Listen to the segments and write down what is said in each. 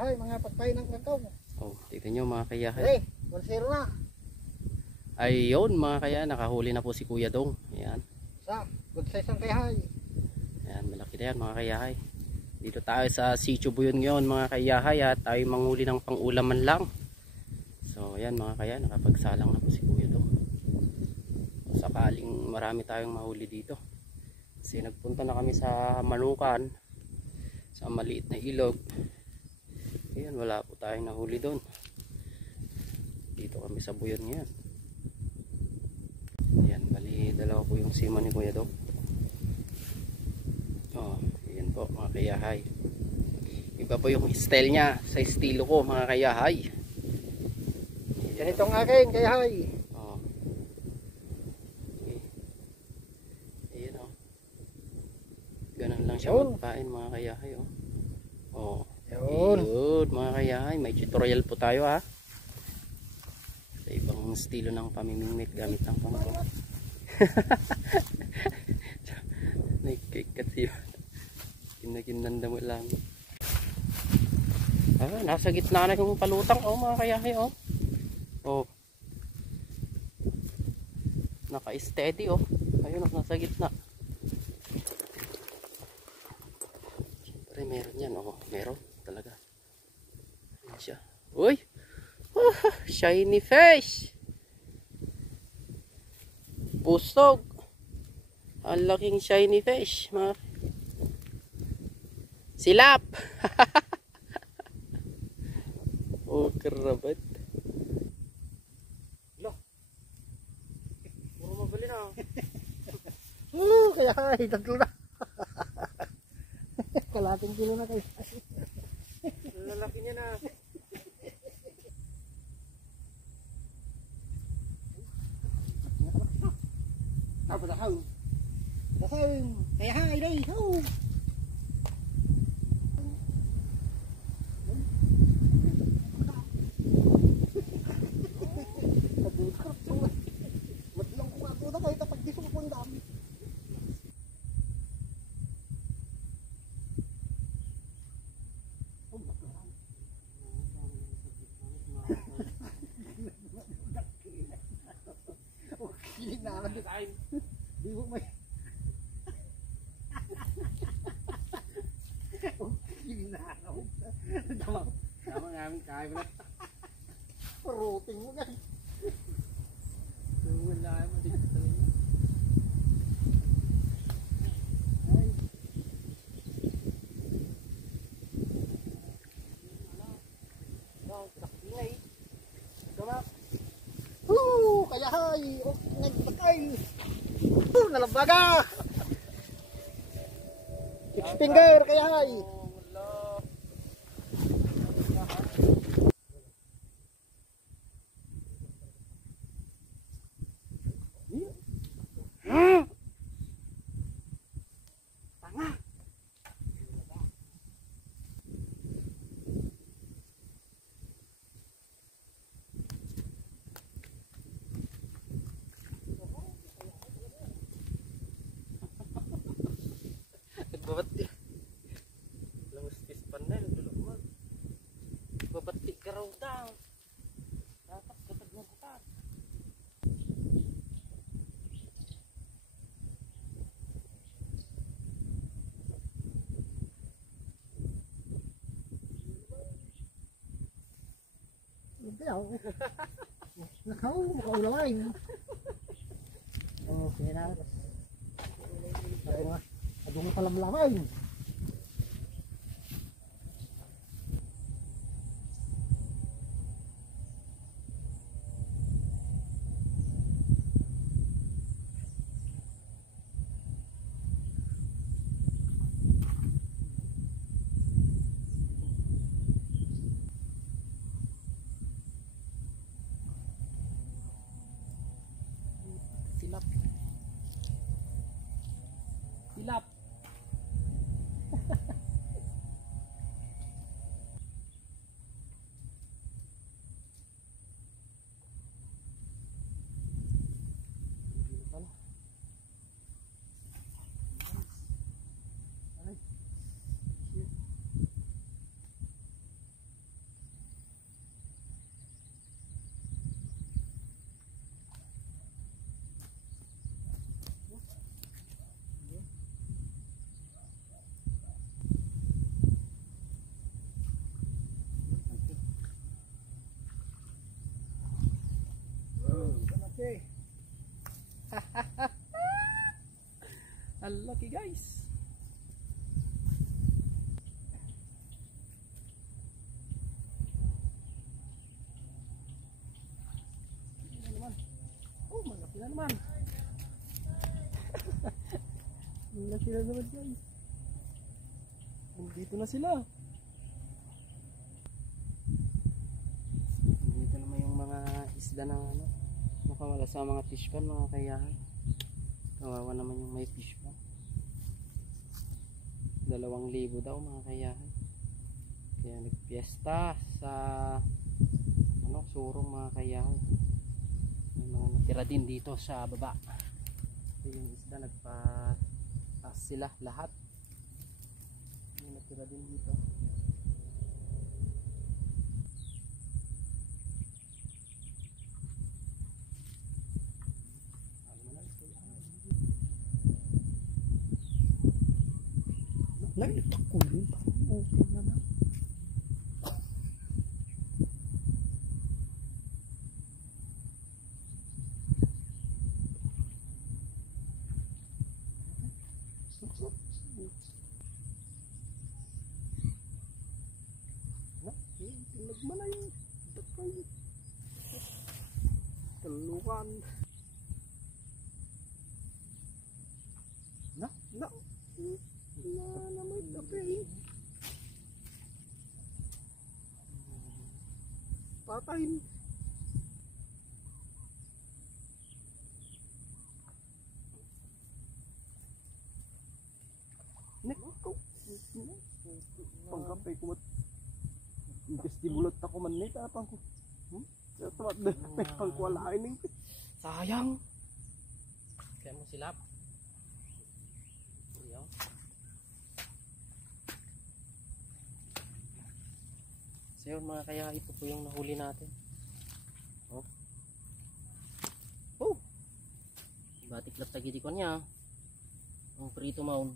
Kayahay, mga patpay ng kagaw. Oh, tignan nyo mga kayahay. Hey, 1-0 na. Ayun mga kaya, nakahuli na po si Kuya Dong. Ayan. Good size ang kayahay. Ayan, malaki na yan mga kayahay. Dito tayo sa Sitio Buyon ngayon mga kayahay at tayo manghuli ng pang-ulaman lang. So ayan mga kaya, nakapagsalang na po si Kuya Dong. Sakaling marami tayong mahuli dito. Kasi nagpunta na kami sa Manukan, sa maliit na ilog. Ayan, wala po tayong nahuli doon. Dito kami sa Buyon ngayon. Ayan, bali dalawa po yung sima ni Kuya Dong. Oh, ayan po mga kayahay. Iba po yung style niya sa estilo ko mga kayahay. Ganito ang akin, kayahay. Oh. Okay. Ayan oh. Ganun lang siya magpain mga kayahay oh. Oh. Yun. Yun mga kayahay, may tutorial po tayo ha. Sa ibang estilo ng pamimingwit gamit ng pangko. Nagkik kasi yun. Kinakinanda mo lang. Ah, nasa gitna na yung palutang oh mga kayahay oh. Oh. Naka-steady oh. Ayun oh, nasa gitna. Siyempre meron yan oh. Meron talaga. Ayan siya. Uy! Oh, shiny fish! Pusog! Ang laking shiny fish. Silap! Oh, karabat. Puro mabali na. Kayahay, tatlo na. Kalating kilo na kayo. Lalaki niya na. Dahaw. Kayahay, day. Matlang ko nga ito na kayo kapag di sumapon dami. Okay na lang tayo. Di mo may okay na lang. Tama namin kaya mo na. Routing mo gan. Wala mo dito talaga. Kayahay, nagbakay. Nalabaga. Six finger, kayahay. Tanga. Nagbabati. Lamustis pa na yun. Nagbabati ka raw daw. Dapat katag mo ka. Nakaw, makaulaway. Oh, kaya na. Ay na. Adung palamlamay. Silap. Silap. Ang laki guys. Oh, malaki na naman. Malaki na naman guys. Nandito na sila. Nandito naman yung mga isda ng ano, nakawala sa mga fish pan, mga kayahay. Kawawa naman yung may fish pan. 2,000 daw mga kayahay. Kaya nagpiesta sa ano, surong mga kayahay. May mga natira din dito sa baba. Yung isda nagpa-taas sila lahat. May natira din dito. Nalitak ko yun. Okay naman. Nagmalay dakay talukan na may dakay patayin nekko pangkampay ko Vestibulat ako man nita apang ko. Sa tumat na pangkuwalain ning. Sayang. Kaya mo silap. Iyo. So yun mga kaya ito po yung nahuli natin. Oh. Oh. Batik lat tagi di ko niya. Ang prito maun.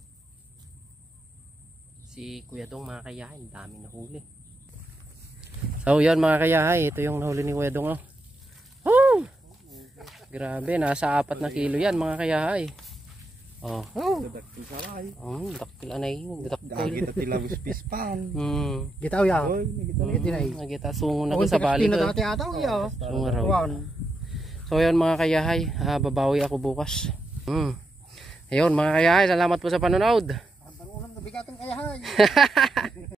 Si Kuya Dong mga kayahin, dami nahuli. So yan mga kayahay, ito yung nahuli ni Kuya Dong. Oh! Grabe, nasa 4 na kilo yan mga kayahay. Oh. Dadakil salay. Dakil anay, dakil. Gagit at tilawis pispan. Gitaw ya. Oy, Nagita sungo na sa bali ko. Dati ataw ya. Sungo raw. So yan mga kayahay, babawi ako bukas. Ayun mga kayahay, salamat po sa panonood. Ang ulam na bigatong kayahay.